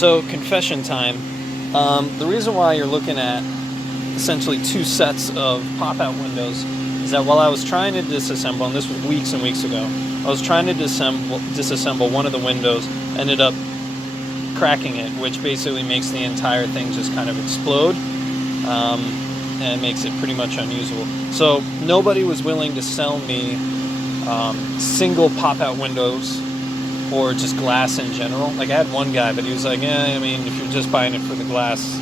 So, confession time. The reason why you're looking at essentially two sets of pop-out windows is that while I was trying to disassemble, and this was weeks and weeks ago, I was trying to disassemble one of the windows, ended up cracking it, which basically makes the entire thing just kind of explode, and makes it pretty much unusable. So nobody was willing to sell me single pop-out windows or just glass in general. Like, I had one guy, but he was like, I mean, if you're just buying it for the glass,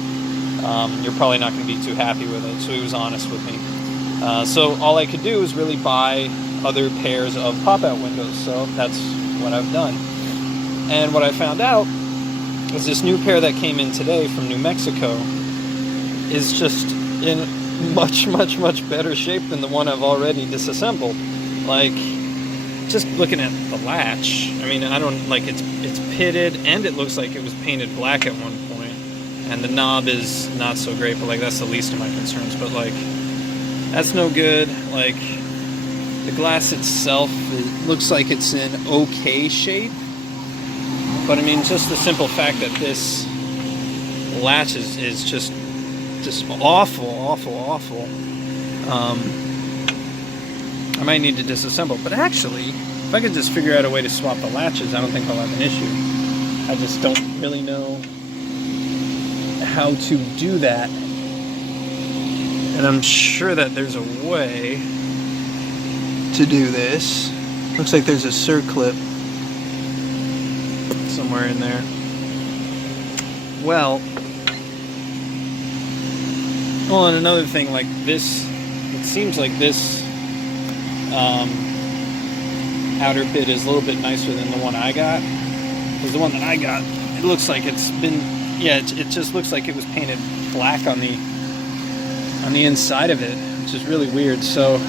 you're probably not going to be too happy with it. So he was honest with me. So all I could do is really buy other pairs of pop-out windows. So that's what I've done. And what I found out was this new pair that came in today from New Mexico is just in much, much, much better shape than the one I've already disassembled. Like, just looking at the latch, I mean, I don't, like, it's pitted, and it looks like it was painted black at one point, and the knob is not so great, but, like, that's the least of my concerns. But, like, that's no good. Like, the glass itself, it looks like it's in okay shape, but I mean, just the simple fact that this latch is just awful. I might need to disassemble, but actually, if I could just figure out a way to swap the latches, I don't think I'll have an issue. I just don't really know how to do that, and I'm sure that there's a way to do this. Looks like there's a circlip somewhere in there. Well, and another thing, like this, it seems like this outer bit is a little bit nicer than the one I got. Because the one that I got, it looks like it's been, it just looks like it was painted black on the inside of it, which is really weird. So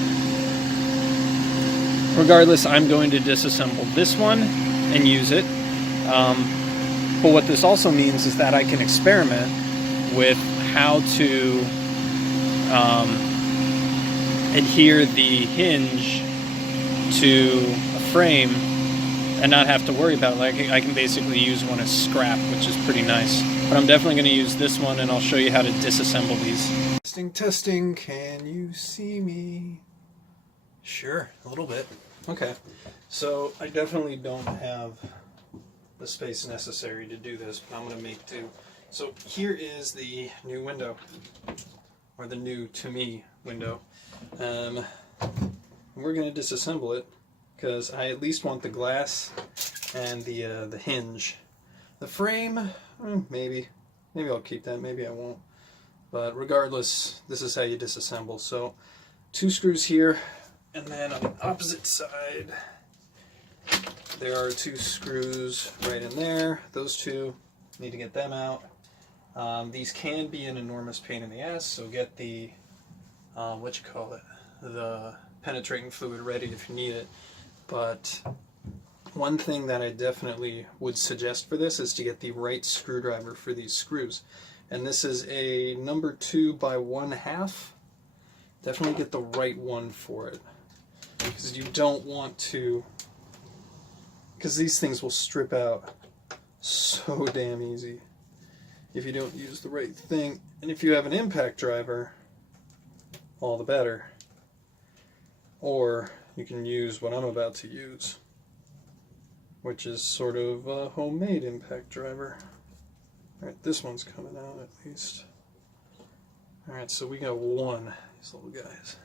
regardless, I'm going to disassemble this one and use it. But what this also means is that I can experiment with how to adhere the hinge to a frame and not have to worry about it. Like, I can basically use one as scrap, which is pretty nice. But I'm definitely going to use this one, and I'll show you how to disassemble these. Testing, can you see me? Sure, a little bit. Okay, so I definitely don't have the space necessary to do this, but I'm going to make do. So here is the new window, or the new, to me, window. We're going to disassemble it, because I at least want the glass and the hinge. The frame, maybe I'll keep that, maybe I won't. But regardless, this is how you disassemble. So 2 screws here, and then on the opposite side, there are 2 screws right in there. Those 2, need to get them out. These can be an enormous pain in the ass, so get the, the penetrating fluid ready if you need it. But one thing that I definitely would suggest for this is to get the right screwdriver for these screws. And this is a number 2 by 1/2. Definitely get the right one for it, because you don't want to, because these things will strip out so damn easy if you don't use the right thing. And if you have an impact driver, all the better. Or you can use what I'm about to use, which is sort of a homemade impact driver. Alright, this one's coming out at least. Alright, so we got one, these little guys.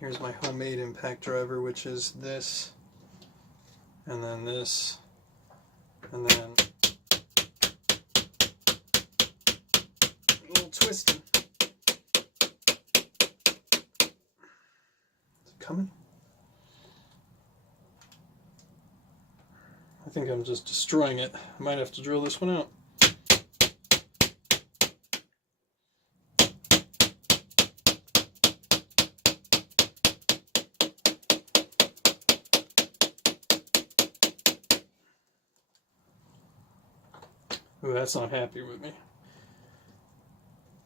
Here's my homemade impact driver, which is this, and then this, and then a little twisting. Is it coming? I think I'm just destroying it. I might have to drill this one out. Ooh, that's not happy with me.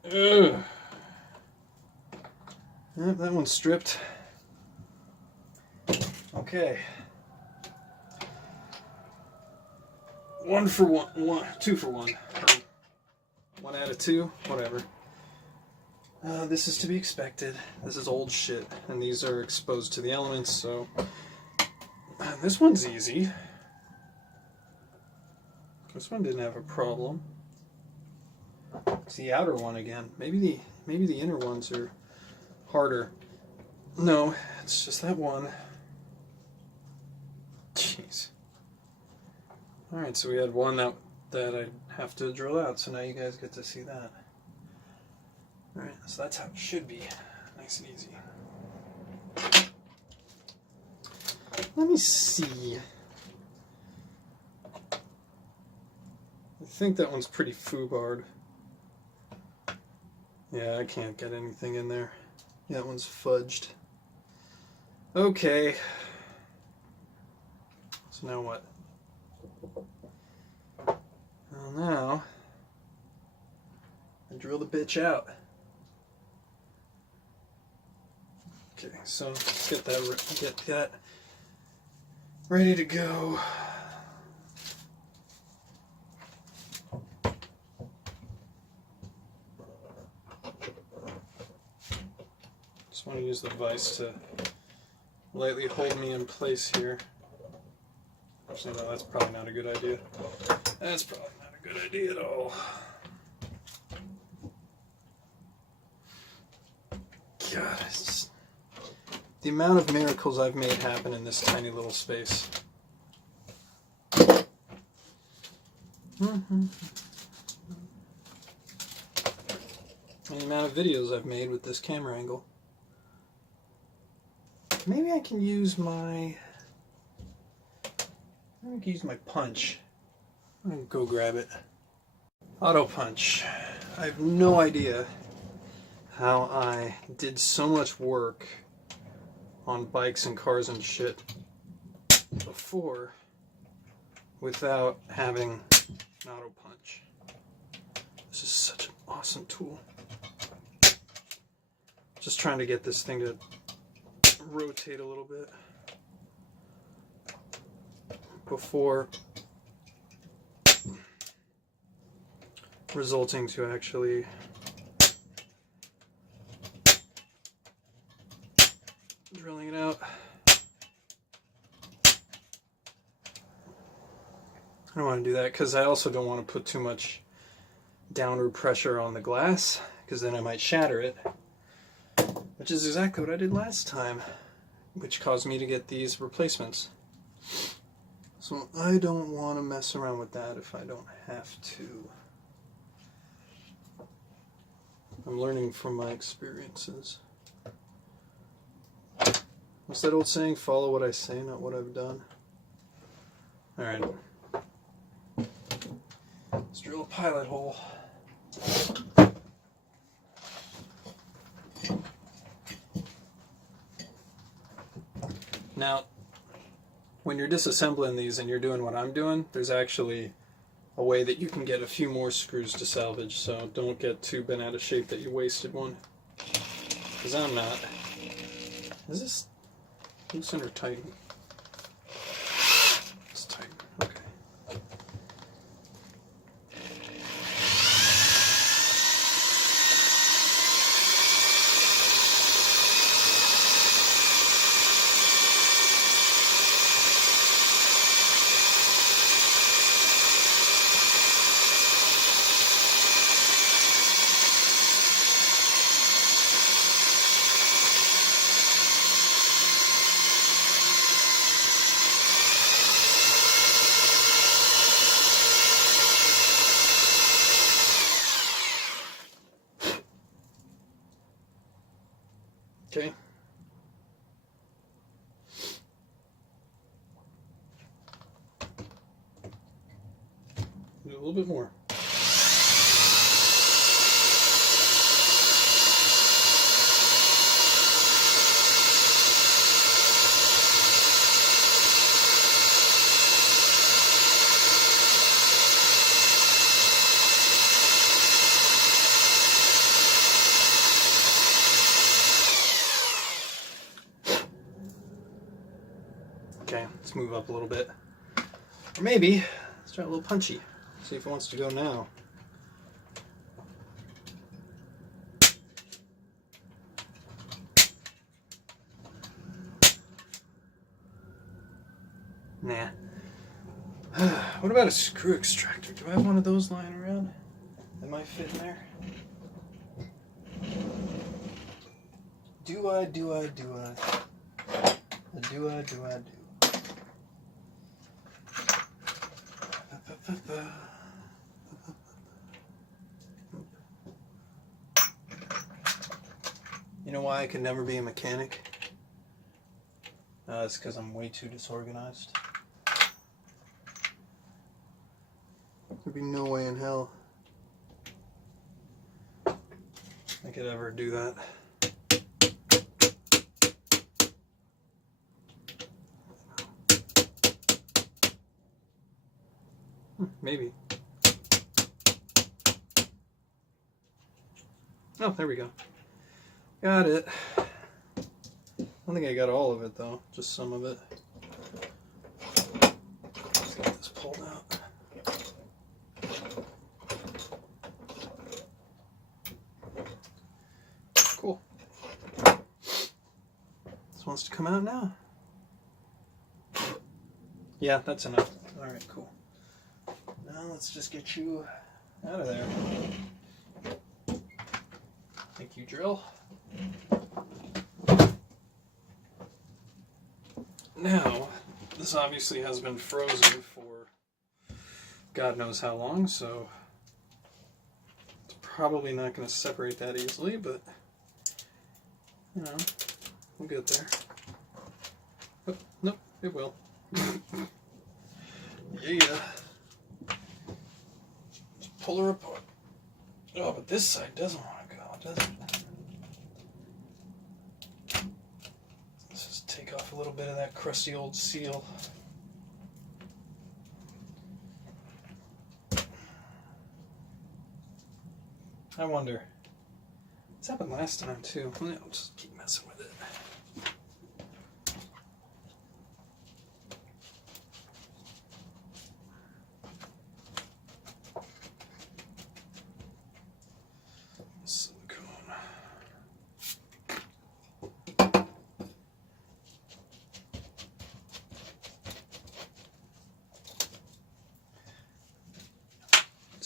Ugh. Yep, that one's stripped. Okay. 1 for 1, 2 for 1. 1 out of 2, whatever. This is to be expected. This is old shit, and these are exposed to the elements, so this one's easy. This one didn't have a problem. It's the outer one again. Maybe the inner ones are harder. No, it's just that one. Jeez. All right, so we had one that I have to drill out, so now you guys get to see that. All right, so that's how it should be, nice and easy. Let me see. I think that one's pretty foobarred. Yeah, I can't get anything in there. Yeah, that one's fudged. Okay. So now what? Well, now I drill the bitch out. Okay, so let's get that ready to go. Just want to use the vise to lightly hold me in place here. Actually, no, that's probably not a good idea. That's probably not a good idea at all. God, it's just the amount of miracles I've made happen in this tiny little space. And the amount of videos I've made with this camera angle. Maybe I can use my punch. I'm gonna go grab it. Auto punch. I have no idea how I did so much work on bikes and cars and shit before without having an auto punch. This is such an awesome tool. Just trying to get this thing to rotate a little bit before resulting to actually drilling it out. I don't want to do that because I also don't want to put too much downward pressure on the glass because then I might shatter it, which is exactly what I did last time, which caused me to get these replacements. So I don't want to mess around with that if I don't have to. I'm learning from my experiences. What's that old saying? Follow what I say, not what I've done. Alright. Let's drill a pilot hole. Now, when you're disassembling these and you're doing what I'm doing, there's actually a way that you can get a few more screws to salvage, so don't get too bent out of shape that you wasted one. Because I'm not. Is this loosen or tighten? It's tight. Okay. Okay. Do a little bit more. Okay, let's move up a little bit. Or maybe, Let's try a little punchy. See if it wants to go now. Nah. What about a screw extractor? Do I have one of those lying around? That might fit in there. Do I? You know why I could never be a mechanic? It's because I'm way too disorganized. There'd be no way in hell I could ever do that. Maybe. Oh, there we go. Got it. I don't think I got all of it though, just some of it. Let's get this pulled out. Cool. This wants to come out now. Yeah, that's enough. Alright, cool. Now let's just get you out of there. Thank you, drill. Now, this obviously has been frozen for God knows how long, so it's probably not going to separate that easily, but you know, we'll get there. Oh, nope, it will. Yeah. Just pull her apart. Oh, but this side doesn't want to go, does it? Let's just take off a little bit of that crusty old seal. I wonder. This happened last time too. I'll just keep messing with it.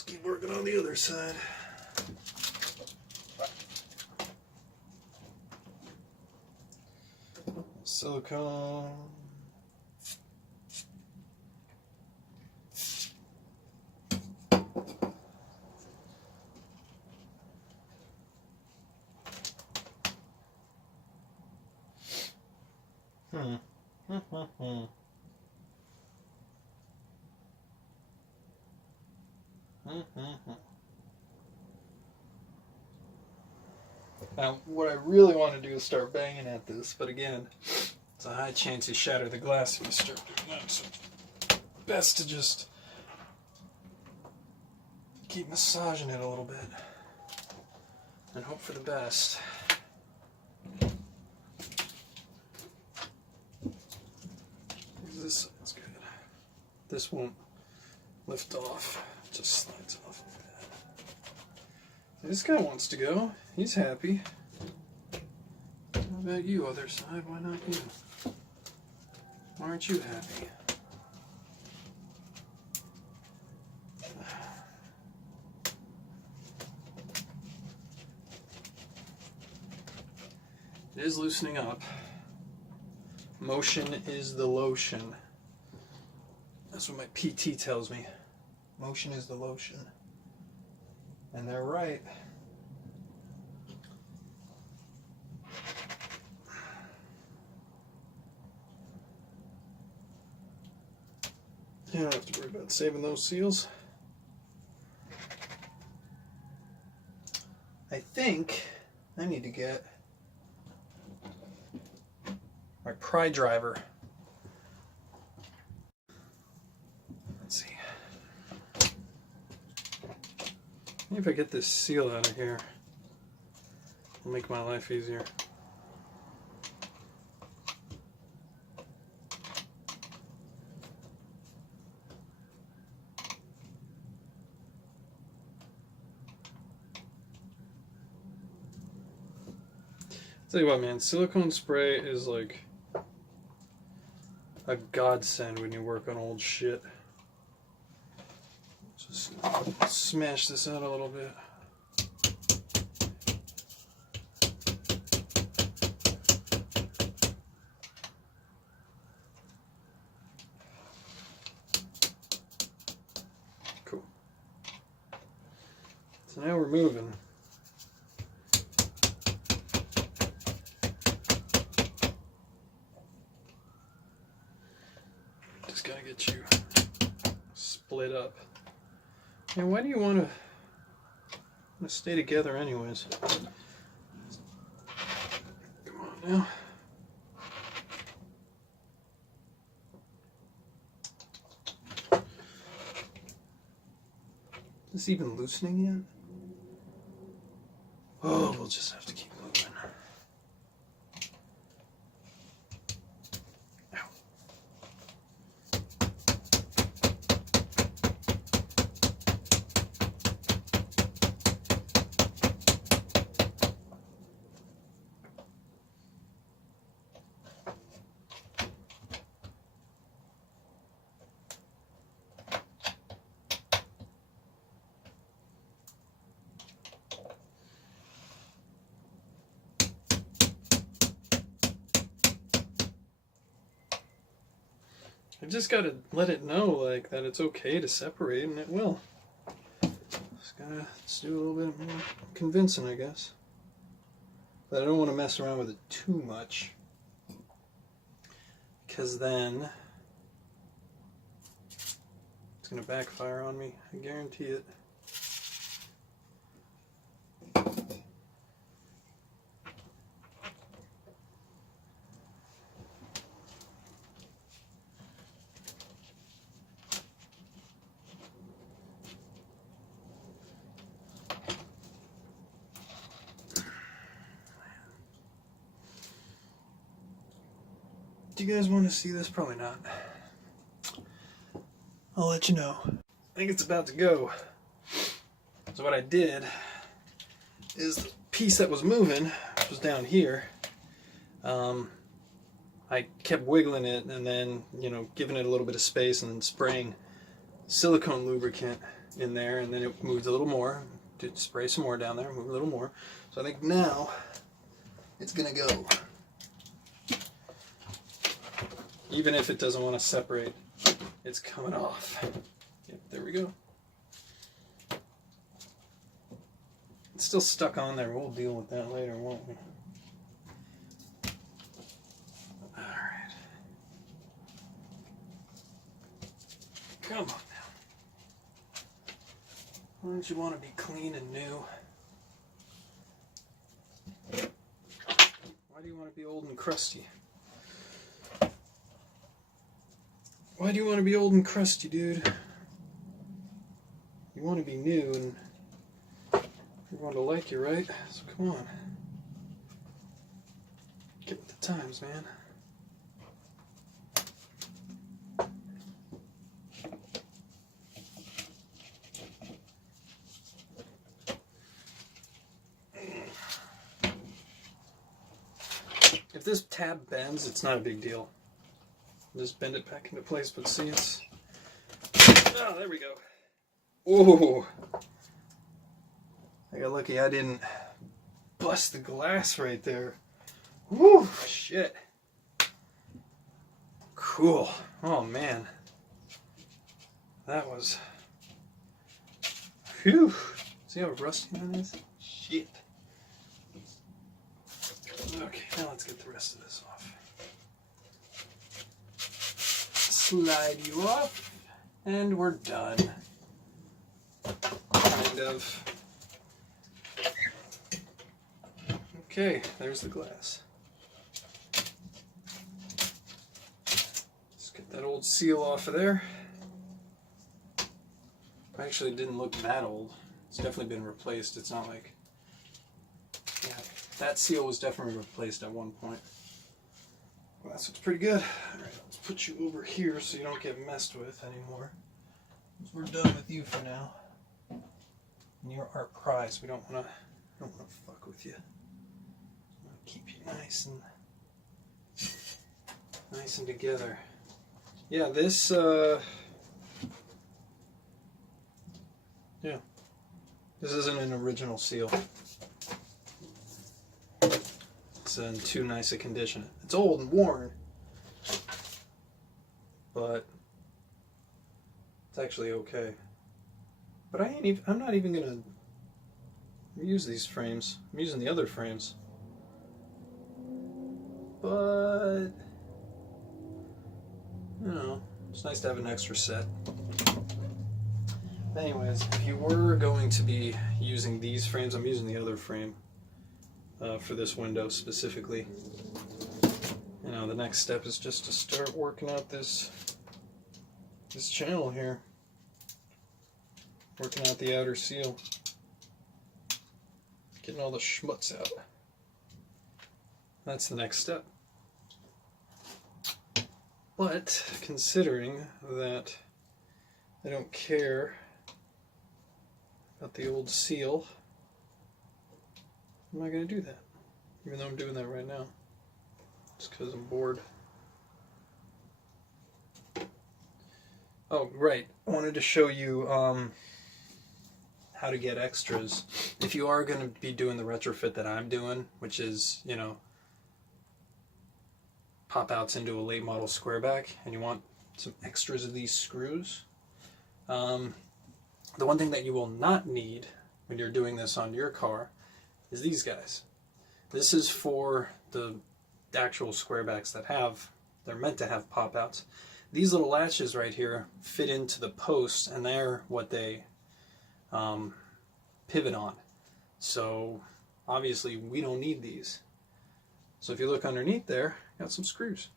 Keep working on the other side. Silicone. Now, what I really want to do is start banging at this, but again, it's a high chance you shatter the glass if you start doing that, so best to just keep massaging it a little bit and hope for the best. This side's good. This won't lift off, it just slides off like that. This guy wants to go. He's happy. How about you, other side? Why not you? Why aren't you happy? It is loosening up. Motion is the lotion. That's what my PT tells me. Motion is the lotion. And they're right. You don't have to worry about saving those seals. I think I need to get my pry driver. Let's see. Maybe if I get this seal out of here, it'll make my life easier. Tell you what, man, silicone spray is like a godsend when you work on old shit. Just smash this out a little bit. Cool. So now we're moving. Just gotta get you split up. And why do you want to stay together anyways? Come on now. Is this even loosening yet? Oh, we'll just have to keep moving. I just gotta let it know, like, that it's okay to separate, and it will. Just gotta do a little bit more convincing, I guess. But I don't want to mess around with it too much, because then it's gonna backfire on me. I guarantee it. Do you guys want to see this? Probably not. I'll let you know. I think it's about to go. So what I did is the piece that was moving, which was down here, I kept wiggling it and then, giving it a little bit of space and then spraying silicone lubricant in there, and then it moved a little more. Did spray some more down there, move a little more. So I think now it's gonna go. Even if it doesn't want to separate, it's coming off. Yep, there we go. It's still stuck on there. We'll deal with that later, won't we? Alright. Come on now. Why don't you want to be clean and new? Why do you want to be old and crusty? Why do you want to be old and crusty, dude? You want to be new and you want to like you, right? So come on. Get with the times, man. If this tab bends, it's not a big deal. Just bend it back into place, but see, it's... Oh, there we go. Oh! I got lucky I didn't bust the glass right there. Woo! Shit. Cool. Oh, man. That was... Phew! See how rusty that is? Shit. Okay, now let's get the rest of this off. Slide you off, and we're done. Kind of. Okay, there's the glass. Let's get that old seal off of there. Actually, it didn't look that old. It's definitely been replaced. It's not like... Yeah, that seal was definitely replaced at one point. Well, that looks pretty good. Alright, let's put you over here so you don't get messed with anymore. We're done with you for now. And you're our prize. We don't wanna fuck with you. keep you nice and together. Yeah, this yeah, this isn't an original seal. It's in too nice a condition. It's old and worn, but it's actually okay. But I'm not even gonna use these frames. I'm using the other frames. But you know, it's nice to have an extra set. Anyways, if you were going to be using these frames, I'm using the other frame for this window specifically. You know, the next step is just to start working out this channel here. Working out the outer seal. Getting all the schmutz out. That's the next step. But considering that I don't care about the old seal, I'm not going to do that. Even though I'm doing that right now. Just because I'm bored. Oh, right. I wanted to show you how to get extras. If you are going to be doing the retrofit that I'm doing, which is, you know, pop outs into a late model Squareback, and you want some extras of these screws, the one thing that you will not need when you're doing this on your car is these guys. This is for the actual Squarebacks that they're meant to have pop outs. These little latches right here fit into the posts, and they're what they pivot on. So obviously we don't need these. So if you look underneath there, got some screws.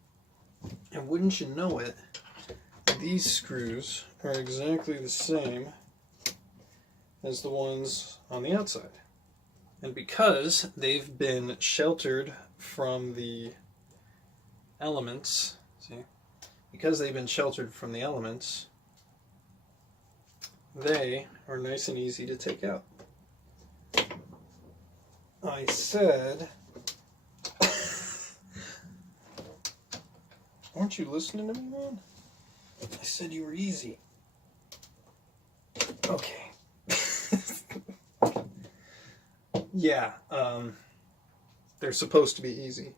And wouldn't you know it, these screws are exactly the same as the ones on the outside. And because they've been sheltered from the elements, see? Because they've been sheltered from the elements, they are nice and easy to take out. I said, aren't you listening to me, man? I said you were easy. Okay. Yeah, they're supposed to be easy.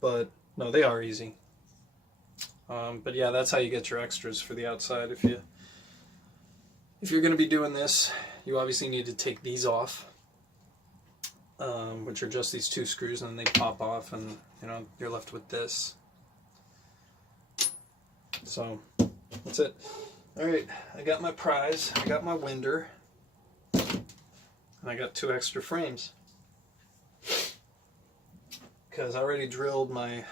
But, no, they are easy. But yeah, that's how you get your extras for the outside. If you're going to be doing this, you obviously need to take these off, which are just these two screws, and then they pop off, and you know, you're left with this. So that's it. All right, I got my prize, I got my winder, and I got 2 extra frames because I already drilled my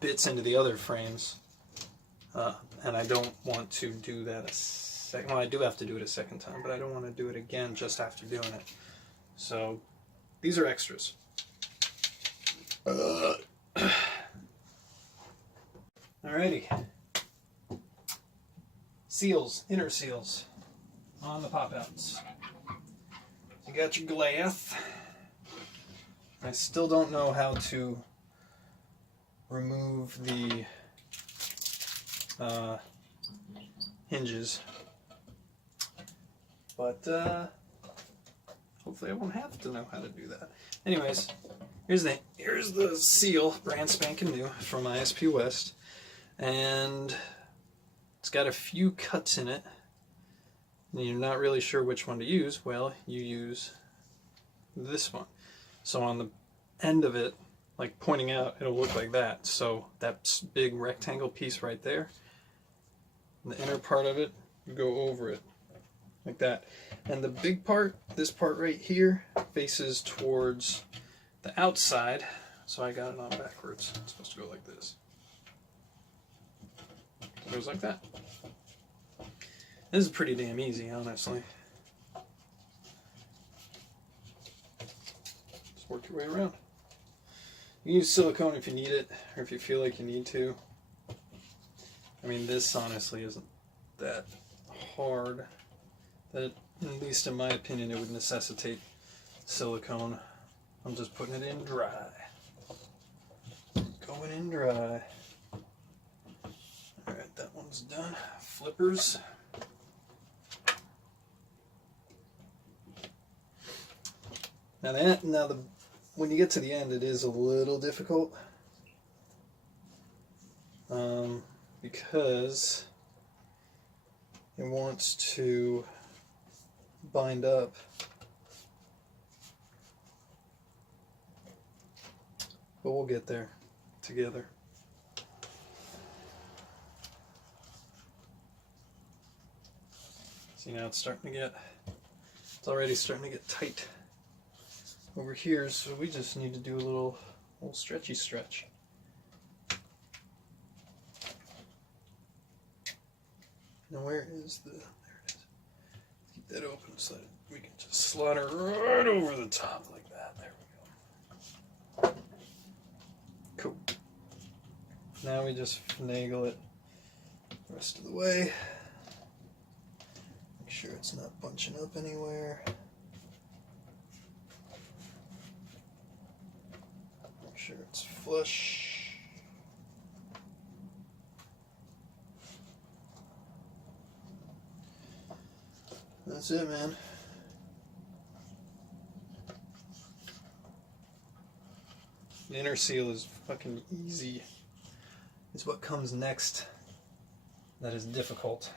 bits into the other frames, and I don't want to do that a second. Well, I do have to do it a second time, but I don't want to do it again just after doing it. So these are extras. Alrighty. Seals, inner seals on the pop outs. You got your glass. I still don't know how to remove the hinges, but hopefully I won't have to know how to do that. Anyways, here's the seal, brand spanking new from ISP West, and it's got a few cuts in it, and you're not really sure which one to use. Well, you use this one. So on the end of it, like pointing out, it'll look like that. So that big rectangle piece right there, the inner part of it, you go over it like that. And the big part, this part right here, faces towards the outside. So I got it on backwards. It's supposed to go like this. It goes like that. This is pretty damn easy, honestly. Just work your way around. You can use silicone if you need it, or if you feel like you need to. I mean, this honestly isn't that hard. That, at least in my opinion, it would necessitate silicone. I'm just putting it in dry. Going in dry. Alright, that one's done. Flippers. When you get to the end, it is a little difficult. Because it wants to bind up. But we'll get there together. See, now it's already starting to get tight over here, so we just need to do a little stretchy stretch. Now where is there it is. Keep that open so that we can just slide it right over the top like that. There we go. Cool. Now we just finagle it the rest of the way. Make sure it's not bunching up anywhere. Make sure it's flush. That's it, man. The inner seal is fucking easy. It's what comes next that is difficult.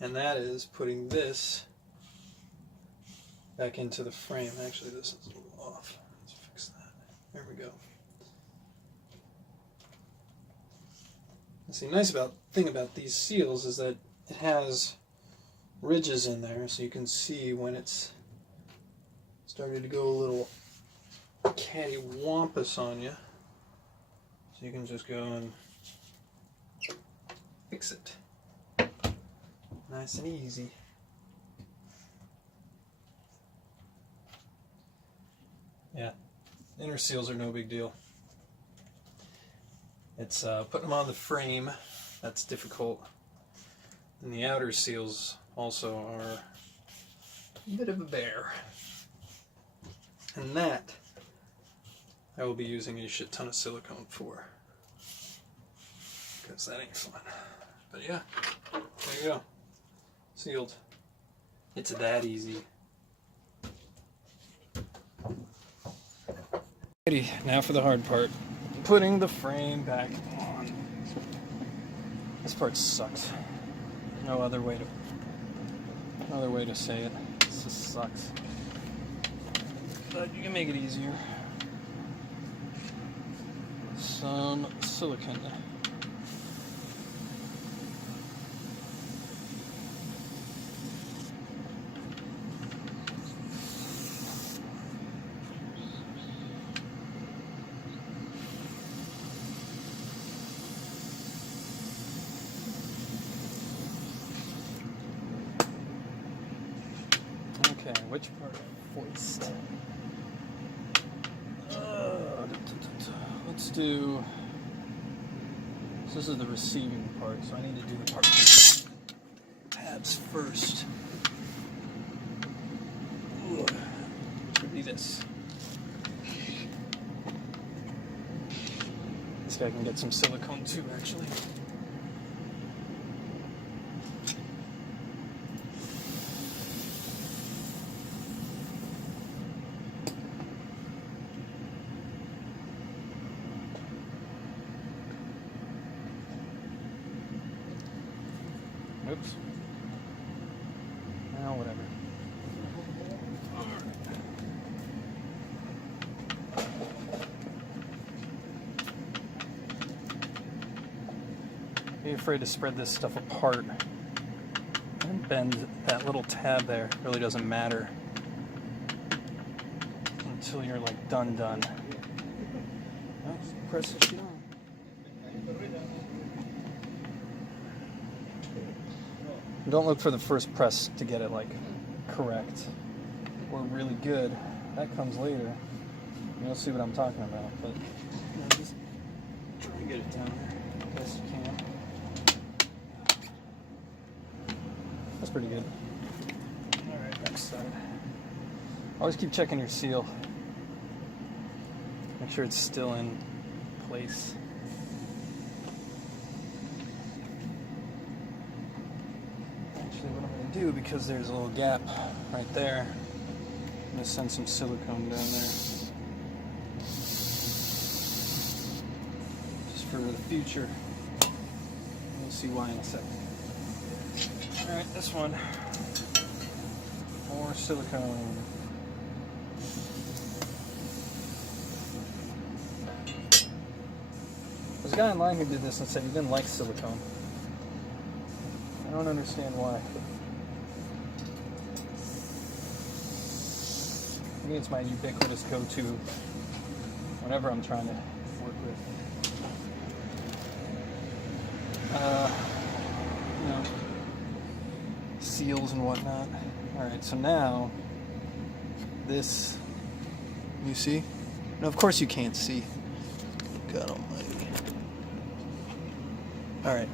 And that is putting this back into the frame. Actually, this is a little off. Let's fix that. There we go. See, the nice thing about these seals is that it has ridges in there, so you can see when it's starting to go a little cattywampus on you. So you can just go and fix it. Nice and easy. Yeah, inner seals are no big deal. It's putting them on the frame that's difficult. And the outer seals also are a bit of a bear. And that I will be using a shit ton of silicone for. Because that ain't fun. But yeah, there you go. Sealed. It's that easy. Alrighty, now for the hard part. Putting the frame back on. This part sucks. No other way to say it. This just sucks. But you can make it easier. Some silicone. Okay, which part? Foist. Let's do. So this is the receiving part, so I need to do the part tabs first. Could be this. This guy can get some silicone too, actually. Oops. Now, whatever. Be afraid to spread this stuff apart and bend that little tab there. It really doesn't matter until you're like done. Oh, press the shit on. Don't look for the first press to get it like correct or really good. That comes later. You'll see what I'm talking about. But just try to get it down there best you can. That's pretty good. All right, next side. Always keep checking your seal. Make sure it's still in place. Actually, what I'm going to do, because there's a little gap right there, I'm going to send some silicone down there. Just for the future. We'll see why in a second. Alright, this one. More silicone. There's a guy online who did this and said he didn't like silicone. I don't understand why. For me, it's my ubiquitous go-to whenever I'm trying to work with, you know, seals and whatnot. Alright, so now, this, you see? No, of course you can't see. God almighty. Alright,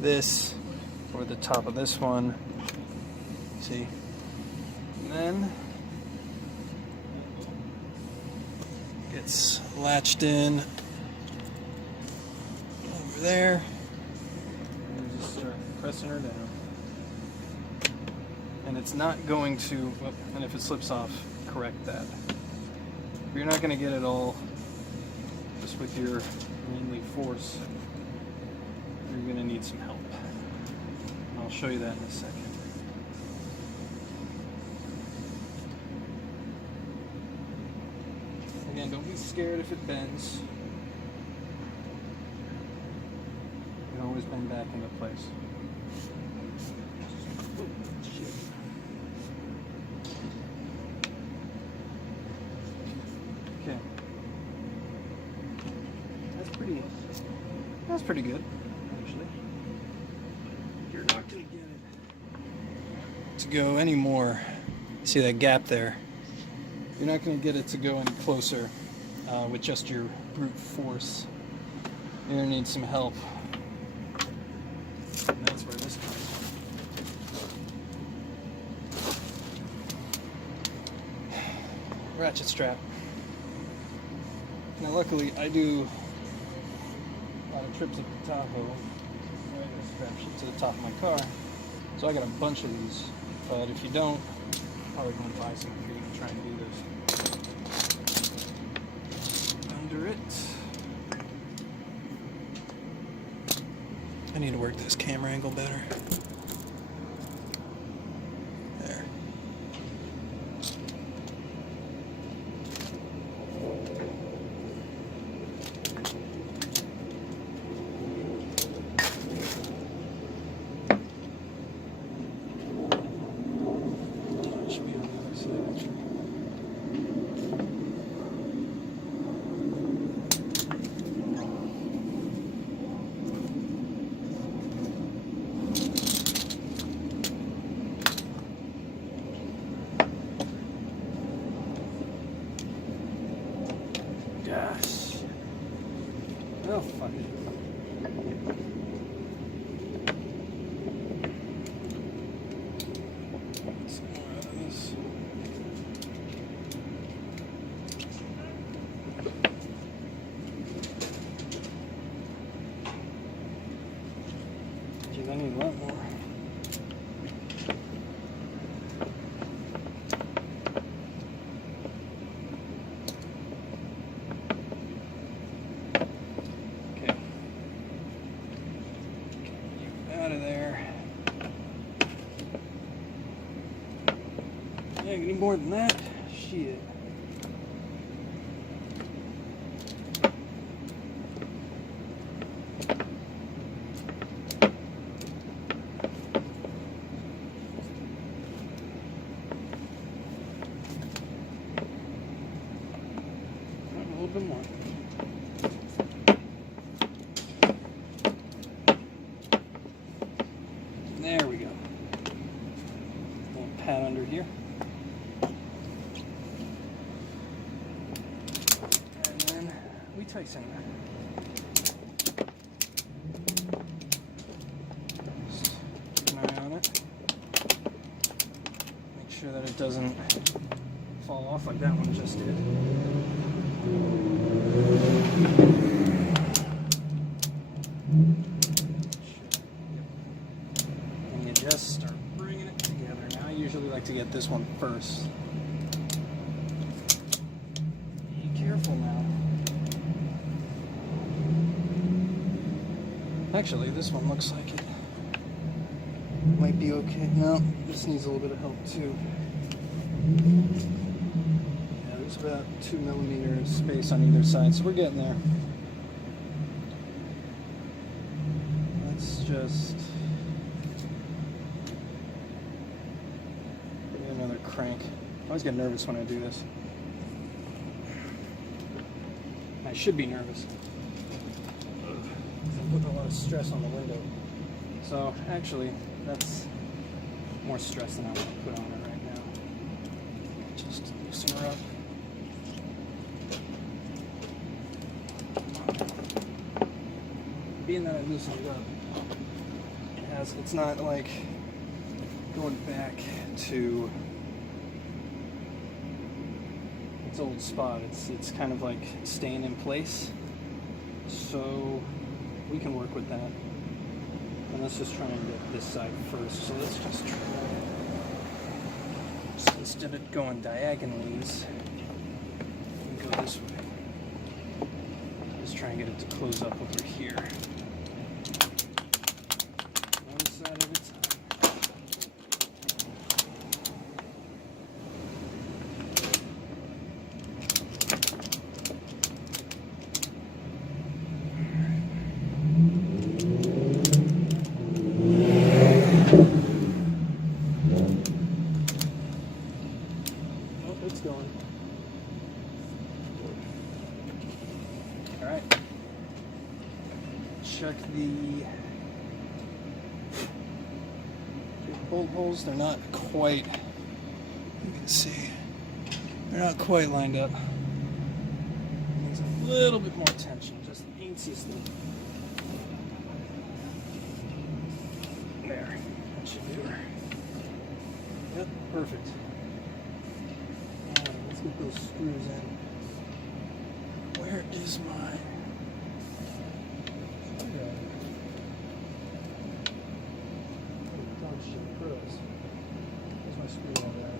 this, over the top of this one, see? And then, gets latched in over there. And you just start pressing her down. And it's not going to, well, and if it slips off, correct that. But you're not going to get it all just with your mainly force. You're going to need some help. And I'll show you that in a second. Again, don't be scared if it bends. You can always bend back into place. Okay. That's pretty good, actually. You're not going to get it to go any more. See that gap there? You're not going to get it to go any closer with just your brute force. You're going to need some help. And that's where this comes from. Ratchet strap. Now luckily I do a lot of trips at Tahoe. I strap shit to the top of my car. So I got a bunch of these. But if you don't, probably going to buy some if you're going to try and do this. Under it. I need to work this camera angle better. There. Should be on the other side. Gosh. Oh, fuck it. Some more out of this. Geez, I need a lot more. Out of there. Yeah, any more than that? Shit. A little bit more. There we go. A little pad under here. And then we tighten it. Just keep an eye on it. Make sure that it doesn't fall off like that one just did. And you just start bringing it together. Now I usually like to get this one first. Be careful now. Actually, this one looks like it might be okay. No, this needs a little bit of help too. Yeah, there's about 2 millimeters space on either side, so we're getting there. Let's just give it another crank. I always get nervous when I do this. I should be nervous. I'm putting a lot of stress on the window. So actually, that's more stress than I want to put on it right now. Just loosen her up. Being that I loosened it up, it's not like going back to its old spot. It's kind of like staying in place. So we can work with that. And let's just try and get this side first. So let's just try. So instead of going diagonally, we can go this way. Let's try and get it to close up over here. One side at a time. It's going. All right. Check the bolt holes. They're not quite, you can see, they're not quite lined up. Needs a little bit more tension, just the teensiest thing. There, that should do her. Yep, perfect. Let's get those screws in. Where is my... Where's my screw on that?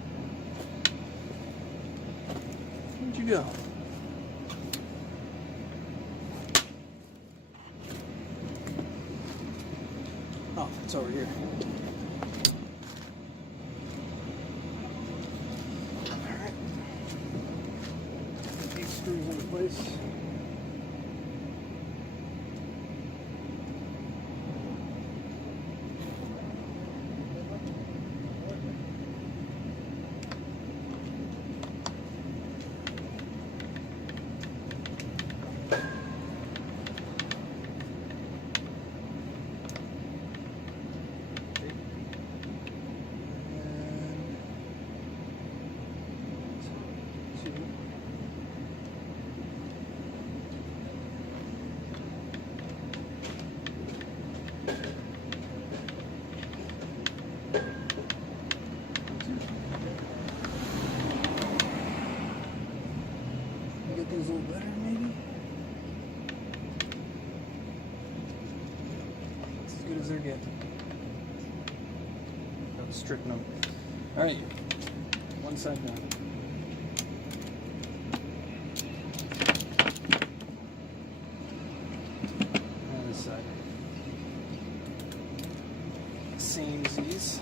Where'd you go? Oh, it's over here. Screws into place. Get these a little better, maybe? That's as good as they're getting. I'm stripping them. Alright, one side done. And this side. Same as these.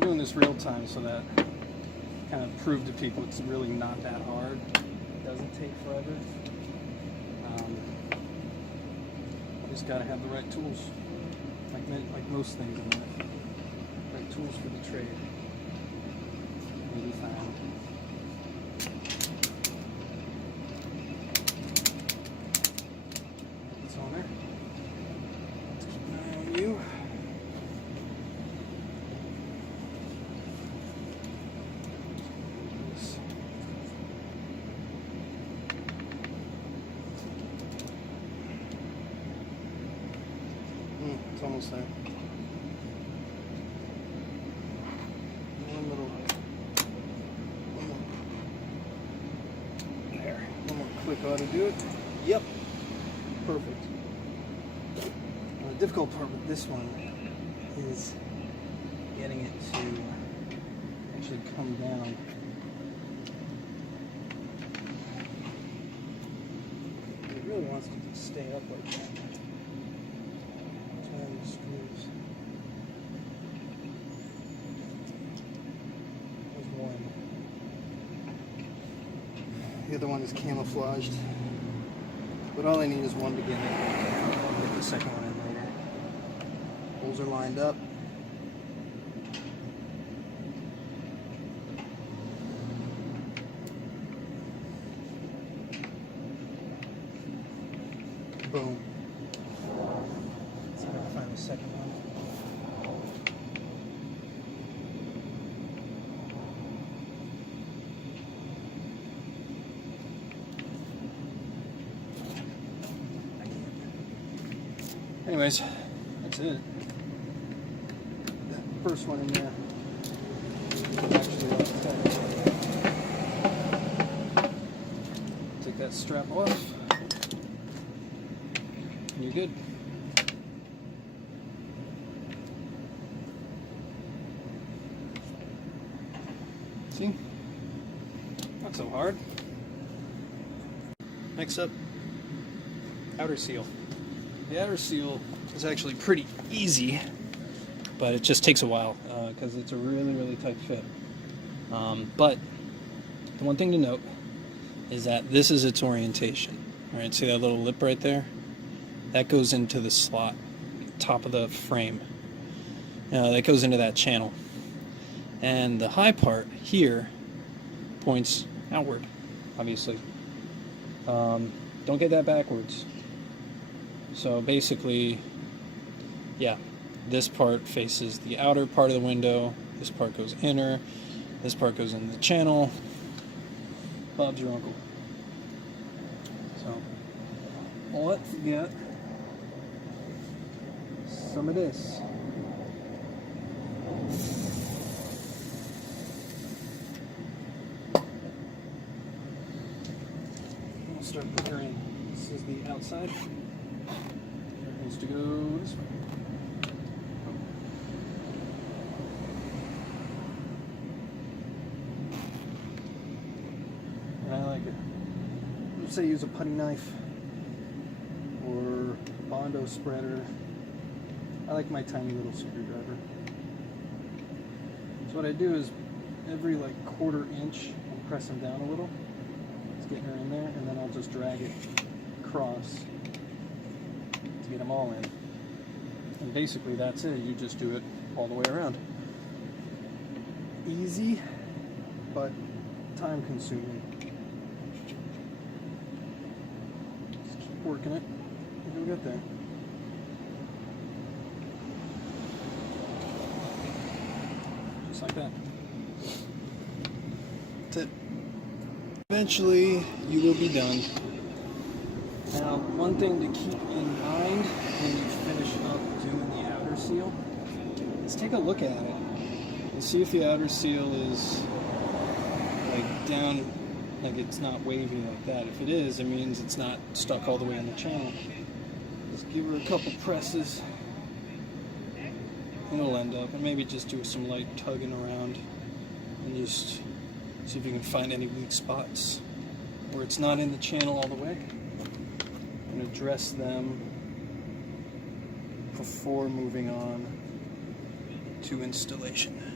Doing this real time so that kind of prove to people it's really not that hard. It doesn't take forever. You just got to have the right tools, like most things in life. Right tools for the trade. Maybe found. It's on there. Keep an eye on you. almost there. One more. There. One more click ought to do it. Yep. Perfect. Now, the difficult part with this one is getting it to actually come down. It really wants to stay up like that. Turn the screws. There's one. The other one is camouflaged. But all I need is one to get it. I'll get the second one in later. Holes are lined up. Boom. Let's see if I can find the second one. Anyways, that's it. That first one in there. Actually, take that strap off. And you're good. See? Not so hard. Next up, outer seal. The outer seal is actually pretty easy, but it just takes a while because it's a really tight fit. But the one thing to note is that this is its orientation. All right, see that little lip right there? That goes into the slot, top of the frame. That goes into that channel. And the high part here points outward, obviously. Don't get that backwards. So basically, yeah, this part faces the outer part of the window, this part goes inner, this part goes in the channel. Bob's your uncle. So, let's get some of this. We'll start putting her in. This is the outside. Needs to go this way. And I like it. Let's say use a putty knife or Bondo spreader. I like my tiny little screwdriver. So what I do is every like quarter inch I'll press them down a little. It's getting her in there, and then I'll just drag it across to get them all in. And basically that's it. You just do it all the way around. Easy, but time consuming. Just keep working it and you'll get there. Just like that. That's it. Eventually you will be done. Now, one thing to keep in mind when you finish up doing the outer seal is take a look at it and see if the outer seal is like down, like it's not wavy like that. If it is, it means it's not stuck all the way in the channel. Just give her a couple presses and it'll end up, and maybe just do some light tugging around and just see if you can find any weak spots where it's not in the channel all the way. And address them before moving on to installation.